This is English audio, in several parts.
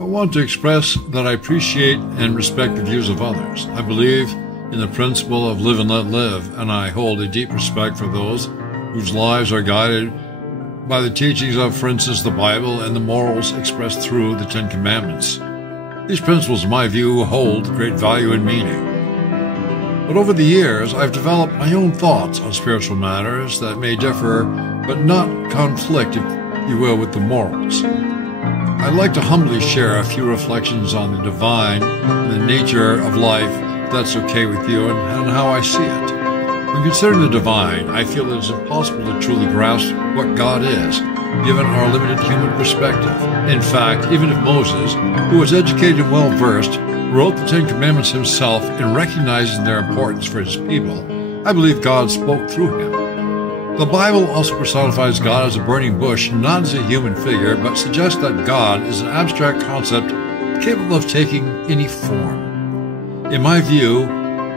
I want to express that I appreciate and respect the views of others. I believe in the principle of live and let live, and I hold a deep respect for those whose lives are guided by the teachings of, for instance, the Bible and the morals expressed through the Ten Commandments. These principles, in my view, hold great value and meaning. But over the years, I've developed my own thoughts on spiritual matters that may differ, but not conflict, if you will, with the morals. I'd like to humbly share a few reflections on the divine and the nature of life, if that's okay with you, and how I see it. When considering the divine, I feel it is impossible to truly grasp what God is, given our limited human perspective. In fact, even if Moses, who was educated and well-versed, wrote the Ten Commandments himself in recognizing their importance for his people, I believe God spoke through him. The Bible also personifies God as a burning bush, not as a human figure, but suggests that God is an abstract concept capable of taking any form. In my view,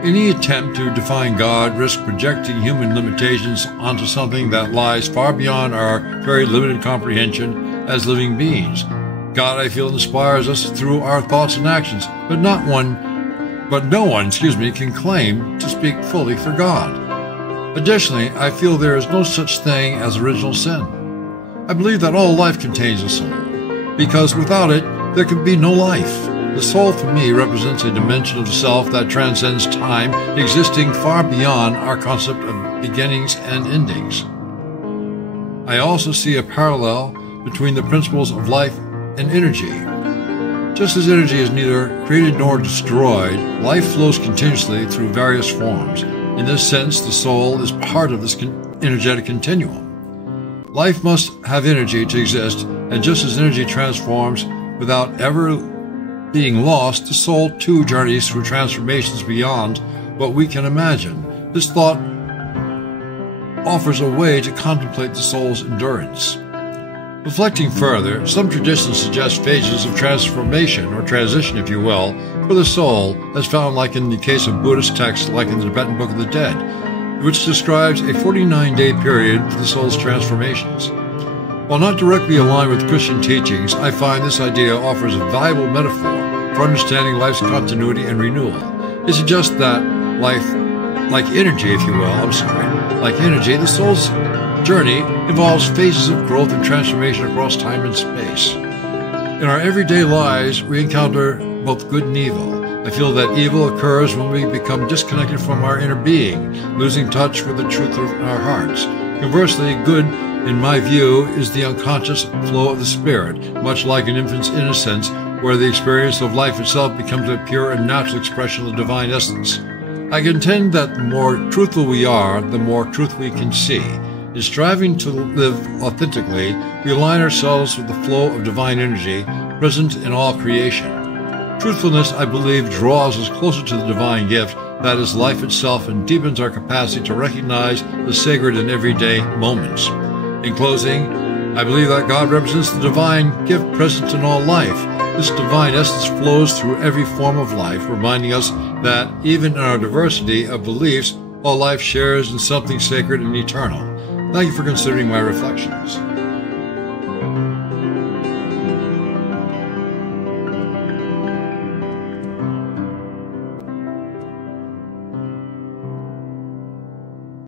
any attempt to define God risks projecting human limitations onto something that lies far beyond our very limited comprehension as living beings. God, I feel, inspires us through our thoughts and actions, but no one can claim to speak fully for God. Additionally, I feel there is no such thing as original sin. I believe that all life contains a soul, because without it, there could be no life. The soul, for me, represents a dimension of the self that transcends time, existing far beyond our concept of beginnings and endings. I also see a parallel between the principles of life and energy. Just as energy is neither created nor destroyed, life flows continuously through various forms. In this sense, the soul is part of this energetic continuum. Life must have energy to exist, and just as energy transforms without ever being lost, the soul too journeys through transformations beyond what we can imagine. This thought offers a way to contemplate the soul's endurance. Reflecting further, some traditions suggest phases of transformation, or transition if you will, for the soul, as found like in the case of Buddhist texts like in the Tibetan Book of the Dead, which describes a 49-day period for the soul's transformations. While not directly aligned with Christian teachings, I find this idea offers a valuable metaphor for understanding life's continuity and renewal. It suggests that life, like energy, the soul's journey involves phases of growth and transformation across time and space. In our everyday lives, we encounter both good and evil. I feel that evil occurs when we become disconnected from our inner being, losing touch with the truth of our hearts. Conversely, good, in my view, is the unconscious flow of the spirit, much like an infant's innocence, where the experience of life itself becomes a pure and natural expression of the divine essence. I contend that the more truthful we are, the more truth we can see. In striving to live authentically, we align ourselves with the flow of divine energy present in all creation. Truthfulness, I believe, draws us closer to the divine gift that is life itself and deepens our capacity to recognize the sacred in everyday moments. In closing, I believe that God represents the divine gift present in all life. This divine essence flows through every form of life, reminding us that even in our diversity of beliefs, all life shares in something sacred and eternal. Thank you for considering my reflections.